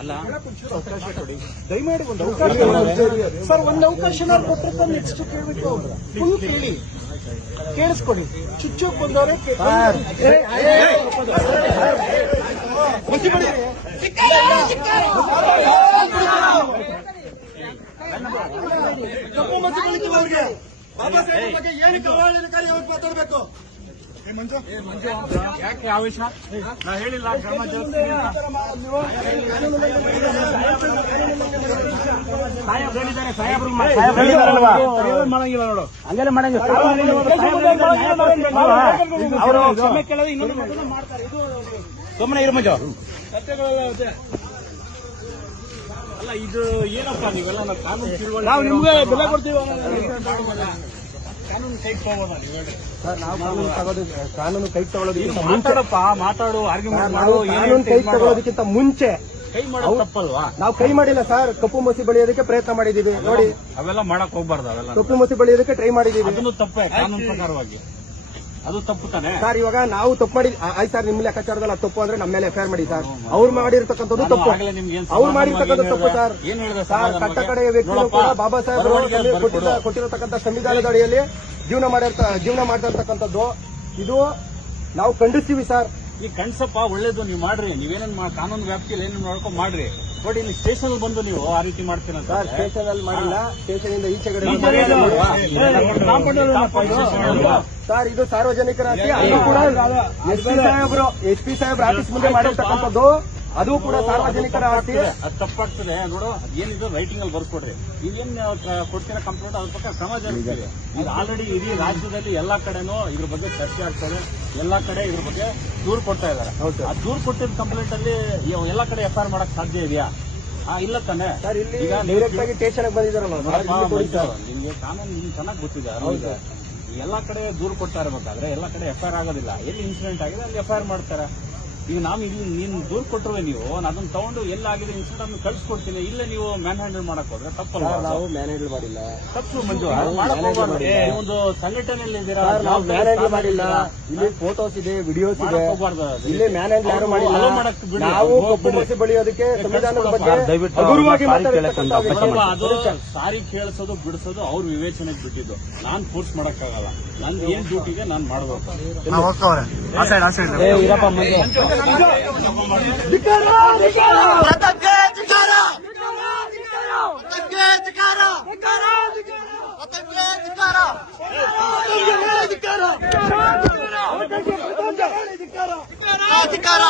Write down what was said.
ಅಲ್ಲ ಅವಕಾಶ ಕೊಡಿ ದಯಮಾಡಿ ಒಂದು ಅವಕಾಶ ಸರ್. ಒಂದು ಅವಕಾಶ ಕೊಟ್ಟರೆ ನೆಕ್ಸ್ಟ್ ಕೇಳ್ಬಿಟ್ಟು ಫುಲ್ ಕೇಳಿ ಕೇಳಿಸ್ಕೊಡಿ. ಚುಚ್ಚೋಕ್ ಬಂದವರೇ ಕಪ್ಪು ಮಚ್ಚಿ ಬಳಿತವ್ರಿಗೆ ಬಾಬಾ ಸಾಹೇಬ್ ಬಗ್ಗೆ ಏನಕ್ಕೆ ಅವಹೇಳನಕಾರಿಯಾಗಿ ಮಾತಾಡಬೇಕು? ಯಾಕೆ ಆವೇಶ? ನಾ ಹೇಳಿಲ್ಲ ಕ್ರಮ ಜರುಗಿಸ್ತೀನಿ ಅಂತ. ಸಾಹೇಬ್ ಹೇಳಿದ್ದಾರೆ, ಸಾಹೇಬ್ರು ಮಾಡಂಗಿಲ್ಲ ನೋಡು, ಹಂಗೆಲ್ಲ ಮಾಡಂಗಿಲ್ಲ. ಅವರು ಕ್ಷಮೆ ಕೇಳೋದು ಇನ್ನೊಂದು ಮಾಡ್ತಾರೆ. ಇದು ಸುಮ್ಮನೆ ಇರು ಮಂಜು. ಅಲ್ಲ ಇದು ಏನಪ್ಪ ನೀವೆಲ್ಲ ಕಾನೂನು ತಿಳುವಳಿ, ನಾವು ನಿಮ್ಗೆ ಬೆಲೆ ಕೊಡ್ತೀವಿ. ಕಾನೂನು ಕೈ ತಗೋಬೋದ ನೀವು ಹೇಳಿ ಸರ್? ನಾವು ಕಾನೂನು ಕೈ ತಗೊಳ್ಳೋದಕ್ಕಿಂತ ಮಾತಾಡಪ್ಪ, ಮಾತಾಡು, ಆರ್ಗ್ಯುಮೆಂಟ್ ಮಾಡು. ಕಾನೂನು ಕೈ ತಗೊಳ್ಳೋದಕ್ಕಿಂತ ಮುಂಚೆ ಕೈ ಮಾಡೋದು ತಪ್ಪಲ್ವಾ? ನಾವು ಕೈ ಮಾಡಿಲ್ಲ ಸರ್. ಕಪ್ಪು ಮಸಿ ಬಳಿಯೋದಕ್ಕೆ ಪ್ರಯತ್ನ ಮಾಡಿದೀವಿ ನೋಡಿ. ಅವೆಲ್ಲ ಮಾಡಕ್ ಹೋಗ್ಬಾರ್ದು. ಅವೆಲ್ಲ ಕಪ್ಪು ಮಸಿ ಬಳಿಯೋದಕ್ಕೆ ಟ್ರೈ ಮಾಡಿದೀವಿ. ಅದನ್ನು ತಪ್ಪೇ ಕಾನೂನು ಪ್ರಕಾರವಾಗಿ, ಅದು ತಪ್ಪು ತಾನೆ ಸರ್. ಇವಾಗ ನಾವು ತಪ್ಪು ಮಾಡಿ ಆಯ್ತು ಸರ್, ನಿಮ್ಮ ಲೆಕ್ಕಾಚಾರದಲ್ಲಿ ತಪ್ಪು ಅಂದ್ರೆ ನಮ್ಮ ಮೇಲೆ ಎಫ್ಐಆರ್ ಮಾಡಿ ಸರ್. ಅವ್ರು ಮಾಡಿರ್ತಕ್ಕಂಥದ್ದು ತಪ್ಪು, ಅವ್ರು ಮಾಡಿರ್ತಕ್ಕಂಥ ತಪ್ಪು ಸರ್. ಏನ್ ಹೇಳಿದೆ ಸರ್? ಕಟ್ಟ ಕಡೆಯ ವ್ಯಕ್ತಿಗಳು ಕೂಡ ಬಾಬಾ ಸಾಹೇಬ್ ಕೊಟ್ಟಿರತಕ್ಕಂಥ ಸಂವಿಧಾನದ ಅಡಿಯಲ್ಲಿ ಜೀವನ ಮಾಡ್ತಾ ಇರ್ತಕ್ಕಂಥದ್ದು ಇದು ನಾವು ಖಂಡಿಸ್ತೀವಿ ಸರ್. ಈ ಕಣ್ಸಪ್ಪ ಒಳ್ಳೇದು, ನೀವು ಮಾಡ್ರಿ. ನೀವೇನೇನ್ ಕಾನೂನು ವ್ಯಾಪ್ತಿಯಲ್ಲಿ ಏನೇನು ಮಾಡ್ಕೊಂಡು ಮಾಡ್ರಿ. ಬಟ್ ಇಲ್ಲಿ ಸ್ಟೇಷನ್ ಬಂದು ನೀವು ಆ ರೀತಿ ಮಾಡ್ತೀರ ಸರ್? ಸ್ಟೇಷನ್ ಅಲ್ಲಿ ಮಾಡಿಲ್ಲ, ಸ್ಟೇಷನ್ ಇಂದ ಈಚೆಗಡೆ ಸರ್. ಇದು ಸಾರ್ವಜನಿಕರ ಅದು ಕೂಡ ಎಸ್ ಪಿ ಸಾಹೇಬ್ರ ಆಫೀಸ್ ಮುಂದೆ ಮಾಡಿರ್ತಕ್ಕಂಥದ್ದು, ಅದು ಕೂಡ ಸಾರ್ವಜನಿಕರ ಆಸ್ತಿ. ಅದು ತಪ್ಪಾಗ್ತದೆ ನೋಡು. ಏನಿದೆ ರೈಟಿಂಗ್ ಅಲ್ಲಿ ಬರ್ಕೊಡ್ರಿ. ಈಗೇನ್ ಕೊಡ್ತೀರ ಕಂಪ್ಲೇಂಟ್, ಅದ್ರ ಪಕ್ಕ ಕ್ರಮ ಜರುಗಿಸ್ತೀವಿ. ಇದು ಆಲ್ರೆಡಿ ಇಡೀ ರಾಜ್ಯದಲ್ಲಿ ಎಲ್ಲಾ ಕಡೆನೂ ಇದ್ರ ಬಗ್ಗೆ ಚರ್ಚೆ ಆಗ್ತದೆ. ಎಲ್ಲಾ ಕಡೆ ಇದ್ರ ಬಗ್ಗೆ ದೂರು ಕೊಡ್ತಾ ಇದಾರೆ. ಆ ದೂರು ಕೊಟ್ಟಿದ್ದ ಕಂಪ್ಲೇಂಟ್ ಅಲ್ಲಿ ಎಲ್ಲಾ ಕಡೆ ಎಫ್ಐಆರ್ ಮಾಡಕ್ ಸಾಧ್ಯ ಇದೆಯಾ? ಇಲ್ಲ ತಾನೆ ಸರ್. ಇಲ್ಲಿ ಡೈರೆಕ್ಟ್ ಆಗಿ ಸ್ಟೇಷನ್ ಬಂದಿದ್ದಾರಲ್ಲ ನಿಮ್ಗೆ ಕಾನೂನು ನಿಮ್ಗೆ ಚೆನ್ನಾಗಿ ಗೊತ್ತಿದೆ. ಎಲ್ಲಾ ಕಡೆ ದೂರು ಕೊಡ್ತಾ ಇರಬೇಕಾದ್ರೆ ಎಲ್ಲಾ ಕಡೆ ಎಫ್ಐಆರ್ ಆಗೋದಿಲ್ಲ. ಎಲ್ಲಿ ಇನ್ಸಿಡೆಂಟ್ ಆಗಿದೆ ಅಲ್ಲಿ ಎಫ್ಐಆರ್ ಮಾಡ್ತಾರೆ. ಈಗ ನಾವು ಇಲ್ಲಿ ನೀನು ದೂರು ಕೊಟ್ಟರುವೆ, ನೀವು ಅದನ್ನ ತಗೊಂಡು ಎಲ್ಲಾಗಿದೆ ಇನ್ಸಿಡೆಂಟ್ ಅನ್ನು ಕಳ್ಸಿಕೊಡ್ತೀನಿ. ಇಲ್ಲೇ ನೀವು ಮ್ಯಾನ್ ಹ್ಯಾಂಡಲ್ ಮಾಡಕ್ ಹೋದ್ರೆ ತಪ್ಪಲ್ಲ. ನಾವು ಮ್ಯಾನ್ ಹ್ಯಾಂಡಲ್ ಮಾಡಿಲ್ಲ. ತಪ್ಪು ಮಂಜು, ಮಾಡಕ್ ಹೋಗ್ಬಾರ್ದು. ಒಂದು ಸಂಘಟನೆಯಲ್ಲಿ ಇದ್ದೀರಾ, ನಾವು ಮ್ಯಾನ್ ಹ್ಯಾಂಡಲ್ ಮಾಡಿಲ್ಲ. ಇಲ್ಲಿ ಫೋಟೋಸ್ ಇದೆ, ವಿಡಿಯೋಸ್ ಇದೆ. ಇಲ್ಲಿ ಮ್ಯಾನ್ ಹ್ಯಾಂಡಲ್ ಯಾರು ಮಾಡಿಲ್ಲ. ನಾವು ಕಪ್ಪು ಮಸಿ ಬಳಿಯೋದಕ್ಕೆ ಸಂವಿಧಾನದ ಬಗ್ಗೆ ಹಗುರವಾಗಿ ಅದು ಸಾರಿ ಕೇಳಿಸೋದು ಬಿಡಿಸೋದು ಅವ್ರ ವಿವೇಚನೆಗೆ ಬಿಟ್ಟಿದ್ದು. ನಾನ್ ಫೋರ್ಸ್ ಮಾಡಕ್ಕಾಗಲ್ಲ. ನಂದು ಏನ್ ಡ್ಯೂಟಿಗೆ ನಾನ್ ಮಾಡ್ಬೇಕು. ಅಧಿಕಾರ